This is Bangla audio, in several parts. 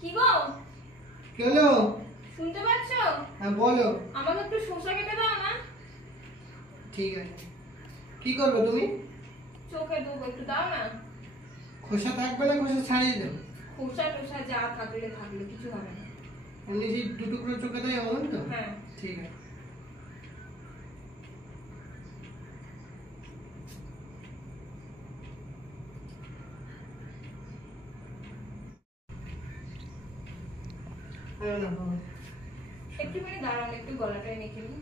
কি গো? কি হলো? শুনতে পাচ্ছ? হ্যাঁ বলো। আমাকে একটু শসা কেটে দাও না। ঠিক আছে। কি করবে তুমি? চোখে দেবো, একটু দাও না। খোসা থাকবে না খোসা ছাড়িয়ে দেবো? খোসা টোসা যা থাকলে থাকলে কিছু হবে না। এমনি যে দু টুকরো চোখে দেয় এমন তো? হ্যাঁ ঠিক আছে। একটুখানি দাঁড়ান, একটু গলাটায় মেখে নিই।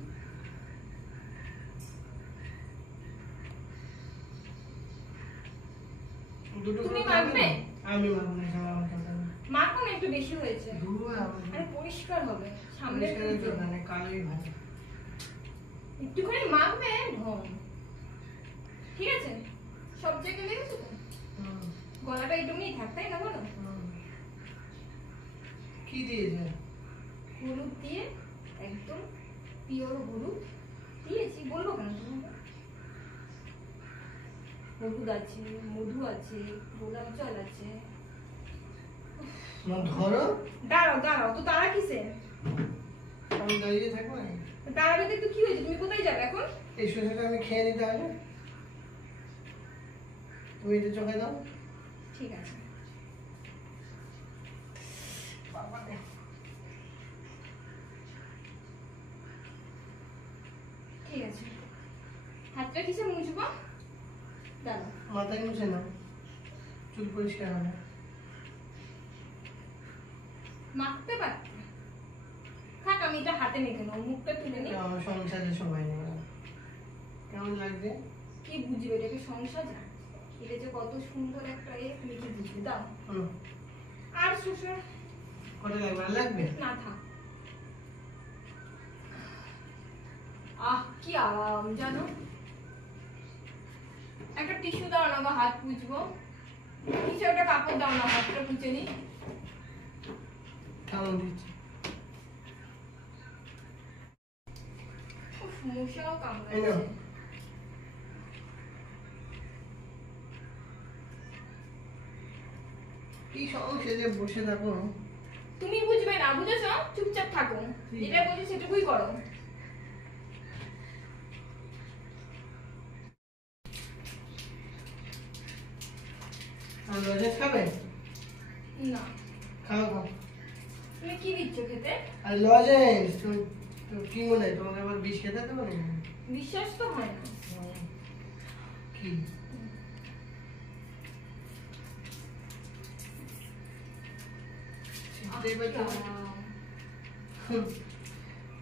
তুমি মাখবে? আমি মাখবো না, সবাই আমার কথা না। মাখো না, একটু বেশি হয়েছে। আরে আরে পরিষ্কার হবে সামনে। পরিষ্কারের জন্য না, কালোই ভালো। একটুখানি মাখবে ঢং। ঠিক আছে? সব জায়গায় লেগেছে তো? গলাটা একটুখানি থাক, তাই না বলো? কি দিয়েছে? হলুদ দিয়ে, একদম পিওর হলুদ দিয়েছি। বলবো কেন তোমাকে? হলুদ আছে, মধু আছে, গোলাপ জল আছে। ধরো। দাঁড়াও দাঁড়াও, তো তারা কিসে? আমি দাঁড়িয়ে থাকবো না। তারা বেঁধে তো কি হয়েছে? তুমি কোথায় যাবে এখন? এই শসাটা আমি খেয়ে নিতে হবে। তুমি এটা চোখে দাও। ঠিক আছে। ঠিক আছে, হাতটা কিসে মুছবো? দাঁড়াও। মাথায় মুছে নাও, চুল পরিষ্কার হবে। মাখতে পারতে থাক, আমি এটা হাতে মেখে নেবো। মুখটা তুলে নিই। আমার সংসারে সবাই নেই। কেমন লাগছে? কি বুঝবে এটাকে সংসার? এটা যে কত সুন্দর একটা তুমি কি বুঝবে? দাও। আর শ্বশুর কত লাগবে? আর লাগবে না, থাক। আহ কি আরাম জানো। একটা টিস্যু দাও না, বা হাত মুছবো। কিছু একটা কাপড় দাও না, হাতটা মুছে নি। কেমন দিচ্ছি? মশাও কামড়াচ্ছে। কি সমস্যা যে বসে থাকো? তুমি বুঝবে না, বুঝেছো? চুপচাপ থাকো, যেটা বলছি সেটুকুই করো। আর লজেন্স খাবে? না। খাও খাও। তুমি কি দিচ্ছ খেতে? আর লজেন্স তুমি কি মনে হয় তোমাকে আবার বিষ খেতে দেবো না? বিশ্বাস তো হয় না। কি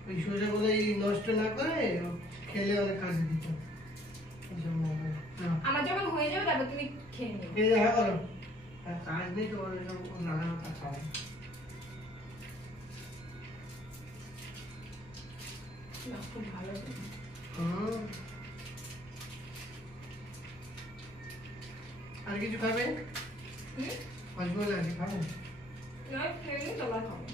ওই সোজা কোথায় নষ্ট না করে খেলে অনেক কাজে দিত। আমার যখন হয়ে যাবে তারপর তুমি খেয়ে নিও। এই দেখা করো, কাজ নেই তো লাগানো কাজ হয়। খুব ভালো। আর কিছু খাবে? হজমোলা আছে খাবে? না, খেয়ে নিই, তারপর খাবো।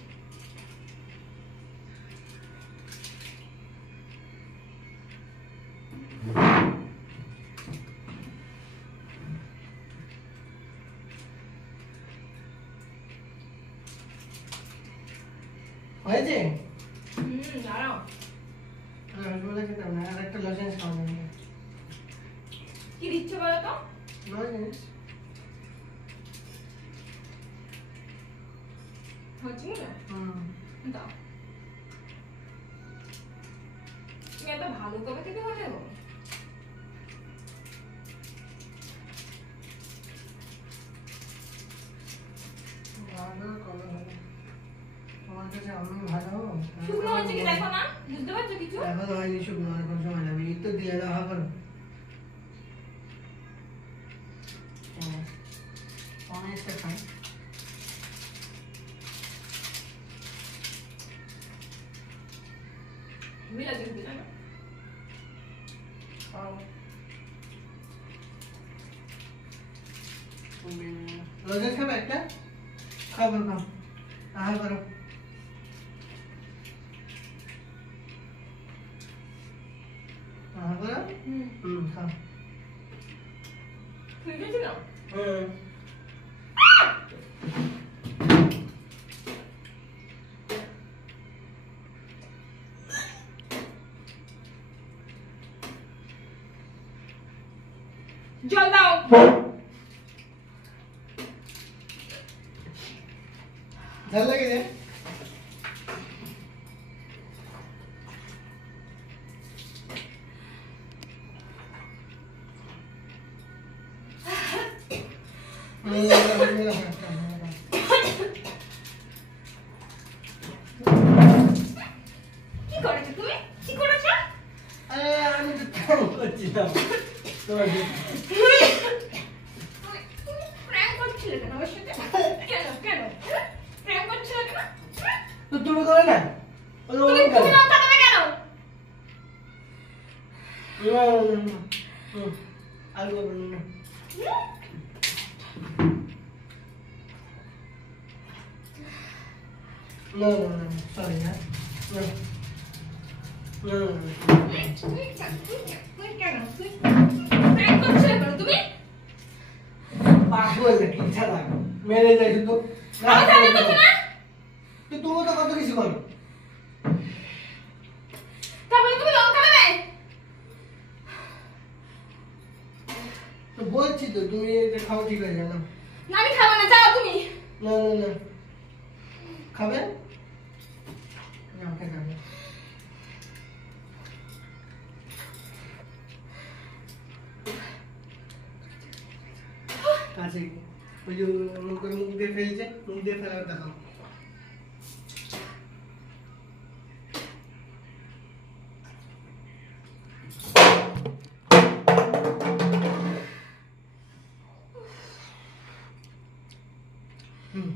হয়েছে? দাঁড়াও। হজমোলা খেতাম না, আর একটা লজেন্স খাওয়া যাবে। কি দিচ্ছ বলো তো? লজেন্স হজমোলা? দাও। তুমি এত ভালো কবে থেকে হয়ে গো? তোমার কাছে আমি ভালো হবো? শুকনো হচ্ছে কি দেখো না, বুঝতে পারছো কিছু? এখন হয়নি শুকনো, এখন সময় লাগবে। এই তো দিলে দেখা করো। অনেকটা খাই। বিলাতি হবে না? লজেন্স খাবে একটা? খাও খাও, আহা করো। আহা করো। খাও। ঠিক আছে না? জল দাও। ঝাল লাগে রে? কি করেছো তুমি? কি করেছো? আমি তো কাম করছিলাম তোমাকে। তুমি প্র্যাঙ্ক করছিলে কেন আমার সাথে? কেন কেন প্র্যাঙ্ক করছিলে কেন? তো তুমি করে না? তুমি তুমি না থাকবে কেন? আর করবো না। No, no, no, sorry, yeah. No. No, no, no. তুমি কেন? তুমি প্র্যাঙ্ক করছিলে কেন তুমি? পাগল নাকি ছাড়া মেরে যাই শুধু। আমার সামনে করছো না? তো তুমি তো কত কিছু করো। তারপরে তুমি লঙ্কা দেবে? তো বলছি তো তুমি এটা খাও ঠিক হয়ে যাবে না। না আমি খাবো না, যাও তুমি। না না না খাবে? না ওকে খাবে। কাছে ওই যে মুখ দিয়ে ফেলছে, মুখ দিয়ে ফেলার দেখাও। হুম